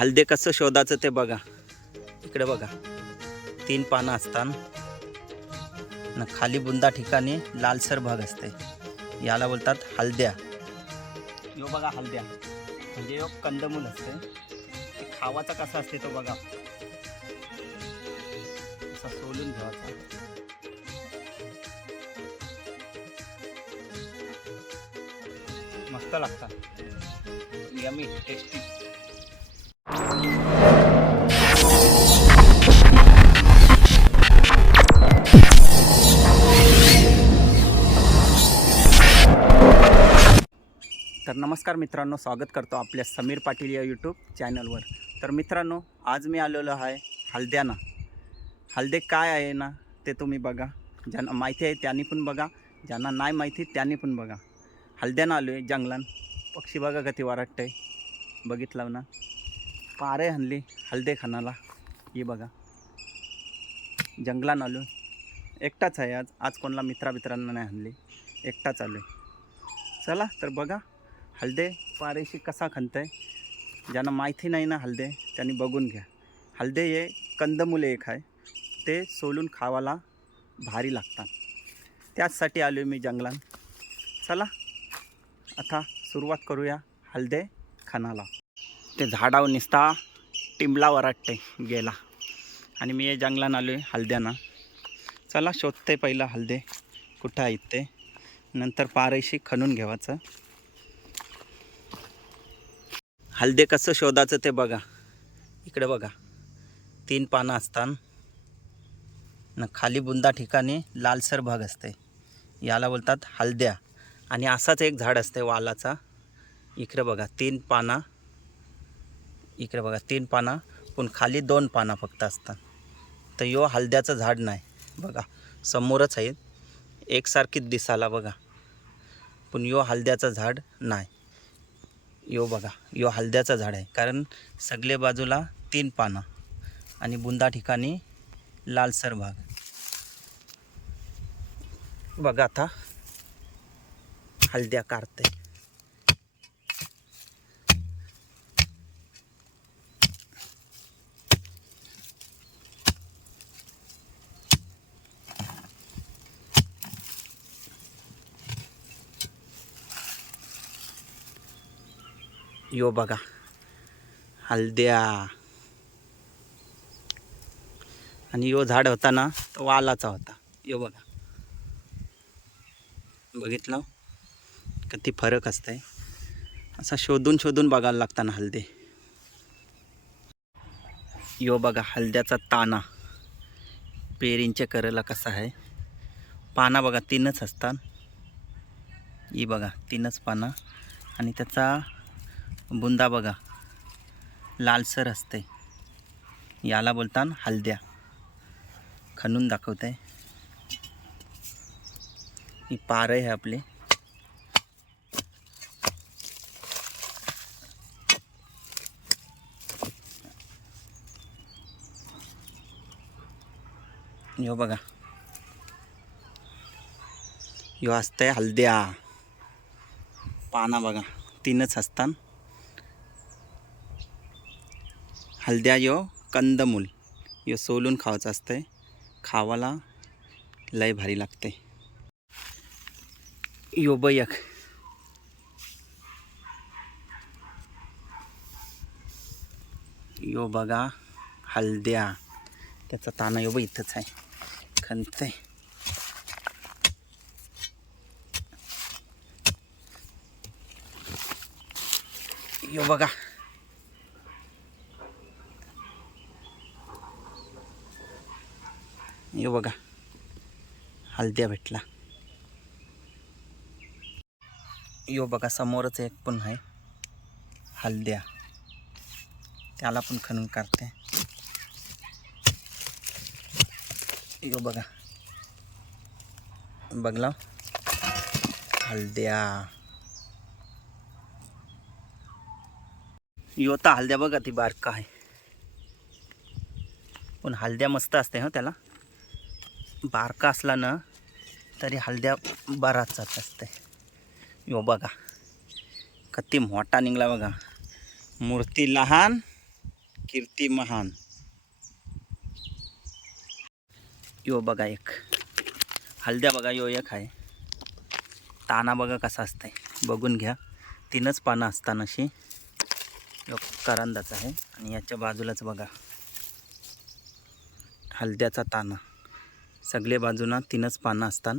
हळदे कसं शोधायचं ते बघा. इकडे बघा 3 पानं असतात ना, खाली बुंदा ठिकाणी लालसर भाग असते, याला बोलतात हळद्या. यो बघा हळद्या म्हणजे यो कंदमूल असते. ते खावाचा कसा असते तो बघा, असा सोलून घ्यायचा. मस्त लागतात, यमी टेस्टी. तर नमस्कार मित्रांनो, स्वागत करतो आपल्या समीर पाटील या यूट्यूब चॅनलवर. तर मित्रांनो, आज मी आलेलो आहे हळद्याना. हळदे काय आहे ना ते तुम्ही बघा. ज्यांना माहिती आहे त्यांनी पण बघा, ज्यांना नाही माहिती त्यांनी पण बघा. हळद्यानं आलो आहे जंगलात. पक्षी बघा किती वरटतंय, बघितलं ना. पारे हणली हळदे खानाला. ही बघा जंगलात आलो, एकटाच आहे आज. आज कोणाला मित्रांना नाही हणली, एकटाच आलो आहे. चला तर बघा हळदे पारेशी कसा खणतंय. ज्यांना माहिती नाही ना हळदे त्यांनी बघून घ्या. हळदे हे कंदमुले एक आहे, ते सोलून खावाला भारी लागतात. त्याचसाठी आलो मी जंगलात. चला आता सुरुवात करूया हळदे खानाला. ते झाडावर निसता टिंबला वराटते गेला, आणि मी हे जंगलात आलो आहे हळद्याना. चला शोधते पहिला हळदे कुठं आहेत ते, नंतर पारेशी खणून घ्यायचं. हळदे कसं शोधायचं ते बघा. इकडे बघा 3 पानं असतात ना, खाली बुंदा ठिकाणी लालसर भाग असते, याला बोलतात हळद्या. आणि असाच एक झाड असते वालाचा. इकडे बघा 3 पानं, इकडे बघा 3 पानं, पण खाली 2 पानं फक्त असतात. तर यो हळद्याचं झाड नाही बघा, समोरच आहे एकसारखीच दिसायला बघा, पण यो हळद्याचं झाड नाही. यो बघा यो हळद्याचं झाड आहे, कारण सगळे बाजूला 3 पानं आणि बुंदा ठिकाणी लालसर भाग. बघा आता हळद्या काढते. यो बघा हळद्या. आणि यो झाड होता ना तो वालाचा होता. यो बघा, बघितलं किती फरक असतंय. असा शोधून शोधून बघायला लागतं ना हळदे. यो बघा हळद्याचा ताना पेरींच्या करेला कसा आहे. पाना बघा 3च असतात. ही बघा 3च पानं, आणि त्याचा बुंदा बघा लालसर असते, याला बोलतात हळद्या. खणून दाखवते. ही पार आहे आपली. यो बघा यो असते हळद्या. पाना बघा 3च असतात. हळद्या यो कंदमूल, यो सोलून खावायचं असते, खावाला लय भारी लागते. यो बयक यो बघा हळद्या, त्याचा ताना यो इथंच आहे, खणते. यो बघा यो बघा हळद्या भेटला. यो बघा समोरच एक पण आहे हळद्या, त्याला पण खणून काढते. यो बघा बघला हळद्या. यो तर हळद्या बघा ती बारका आहे, पण हळद्या मस्त असते हो. त्याला बारका असला ना तरी हळद्या बराच जात असते. यो बघा किती मोठा निघला बघा. मूर्ती लहान कीर्ती महान. यो बघा एक हलद्या बघा, यो एक आहे. ताना बघा कसा असतंय, बघून घ्या. 3च पानं असताना अशी. यो करंदाचा आहे आणि याच्या बाजूलाच बघा हलद्याचा ताना. सगळे बाजूना 3च पानं असतात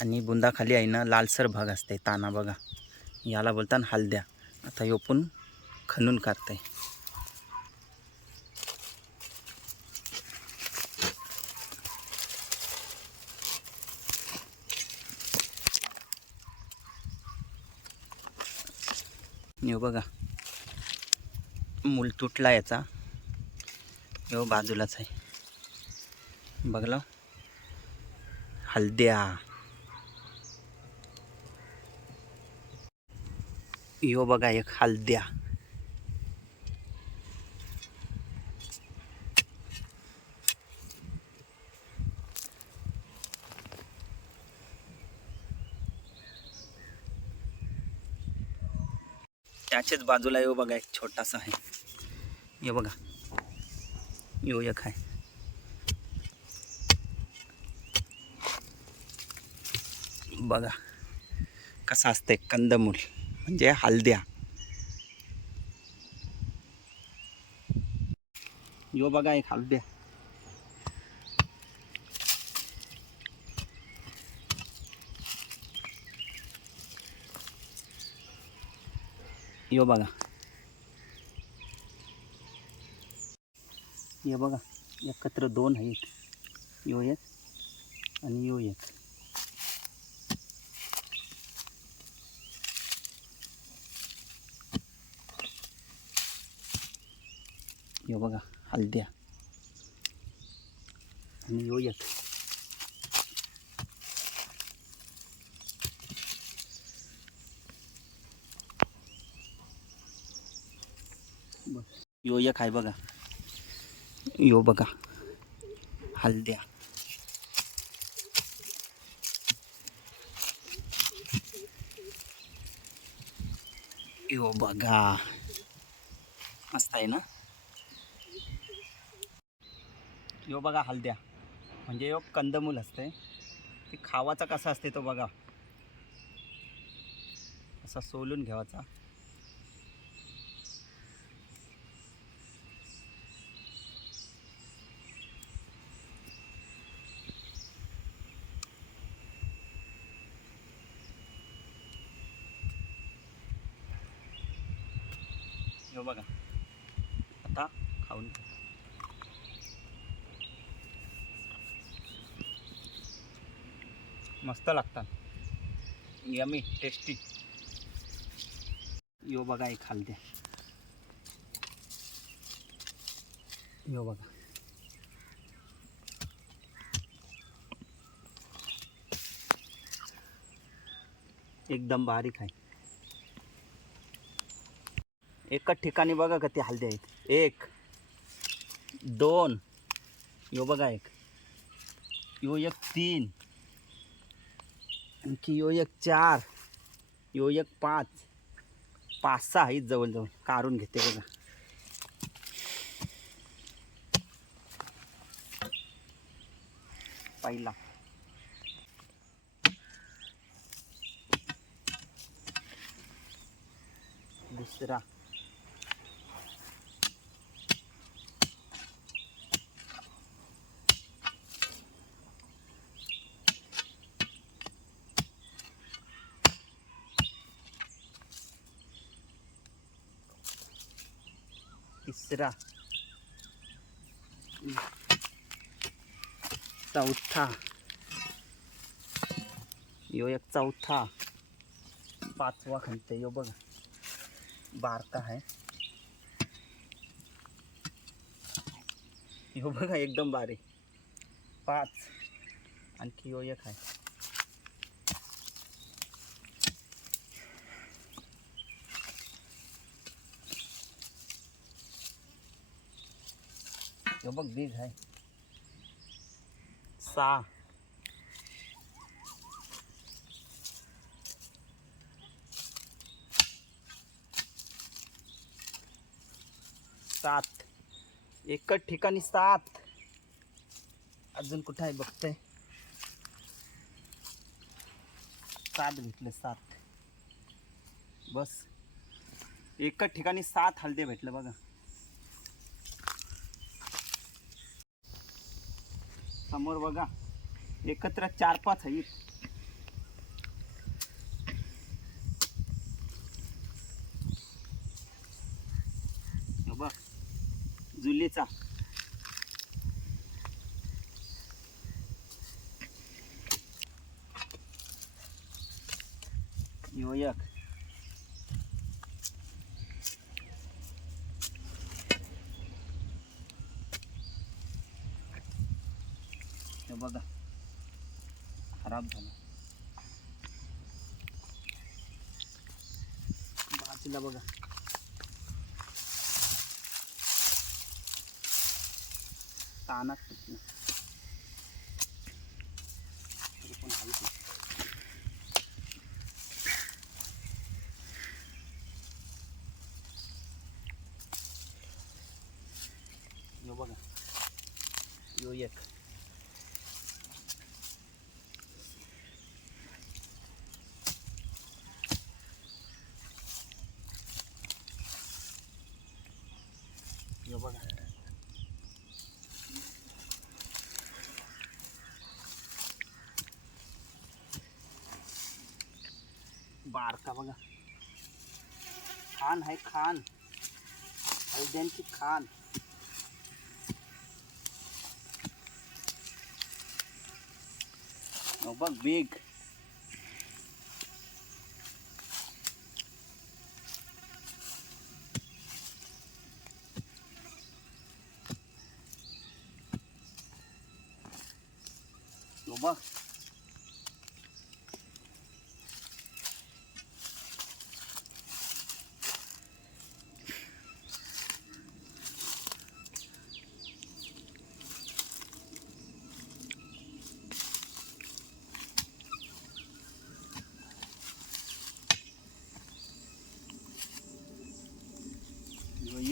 आणि बुंदाखाली आहे ना लालसर भाग असते. ताना बघा, याला बोलतात हलद्या. आता यो पण खणून काढते. यो बघा मूल तुटला याचा, यो बाजूलाच आहे. बघला हलद्या. यो बघा एक हलद्या. त्याच्याच बाजूला यो बघा एक छोटासा आहे. यो बघा, यो एक आहे. बघा कसा असते कंदमूल म्हणजे हलद्या. यो बघा एक हलद्या. यो बघा, हे बघा एकत्र 2 आहेत. यो एक आणि यो एक. यो बघा हलद्या आणि यो एक. यो एक आहे बघा. यो बघा हलद्या. यो बघा मस्त आहे ना. यो बघा हलद्या म्हणजे यो कंदमूल असते. ते खावाचा कसा असते तो बघा, असा सोलून घ्यावाचा. यो बघा आता खाऊन घ्या. मस्त लागतात, यमी टेस्टी. यो बघा एक हलद्या. यो बघा एकदम बारीक आहे. एकच ठिकाणी बघा किती हलद्या आहेत. 1 2. यो बघा एक. यो एक 3. आणखी यो एक 4. यो एक 5. 5-6 आहेत जवळजवळ. काढून घेते बघा. पहिला, दुसरा, तिसरा, चौथा. यो एक चौथा. 5वा खणते. यो बघा बारका आहे. यो बघा एकदम बारीक. 5. आणखी यो एक आहे. यो बघ बिग आहे. 6. 7. एकच ठिकाणी 7. अजून कुठं आहे बघतोय. 7 भेटले 7. बस एकच ठिकाणी 7 हलदे भेटले बघा. समोर बघा एकत्र 4-5 आहेत. बघ जुलीचा योयक. हे बघा खराब झालं. बाजूला बघा तानाच तुटलं. तरी पण हलकी. यो बघा यो एक. यो बघा बारका बघा. खान आहे खान. हळद्यांची खान. बघ बिग. बघ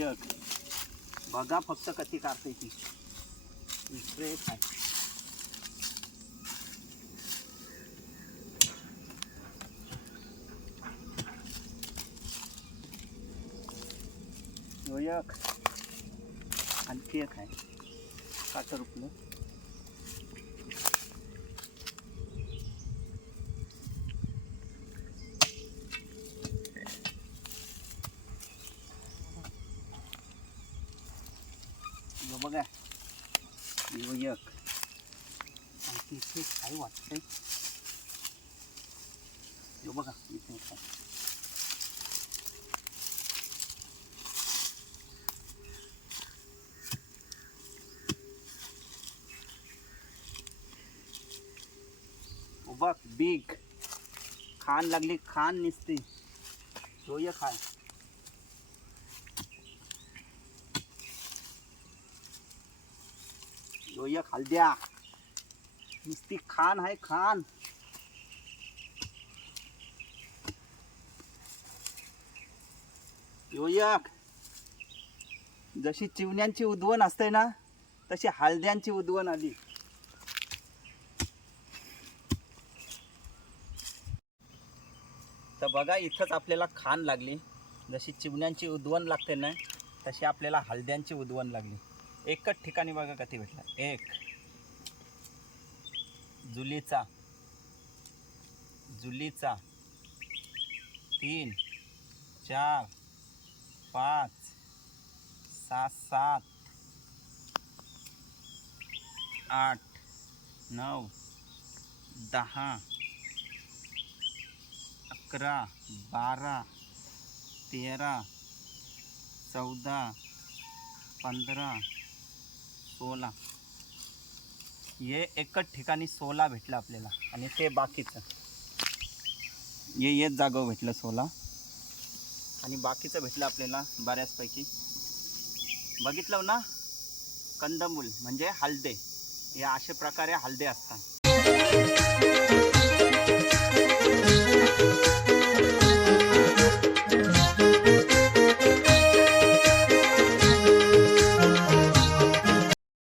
एक. बघा फक्त कशी काढते ती. दुसरे एक आहे. एक आणखी एक आहे. काटर रुपये. बघा एक आणखी इथे काय वाटतंय. बघा इथे काय. बघ बिग. खान लागली खान निसते. तो एक आहे. यो एक हलद्या. नुसती खान आहे खान. यो एक. जशी चिवण्यांची उद्वण असते ना तशी हळद्यांची उद्वण आली. तर बघा इथंच आपल्याला खान लागली. जशी चिवण्यांची उद्वण लागते ना तशी आपल्याला हळद्यांची उद्वण लागली. एकच ठिकाणी बघा कधी भेटला. एक जुलीचा. जुलीचा 3 4 5 6 7 8 9 10 11 12 13 14 15 16. हे एकच ठिकाणी 16 भेटलं आपल्याला. आणि ते बाकीचं हे येत जागेवर भेटलं 16. आणि बाकीचं भेटलं आपल्याला बऱ्याचपैकी. बघितलं ना कंदमूल म्हणजे हलदे. हे अशा प्रकारे हलदे असतात.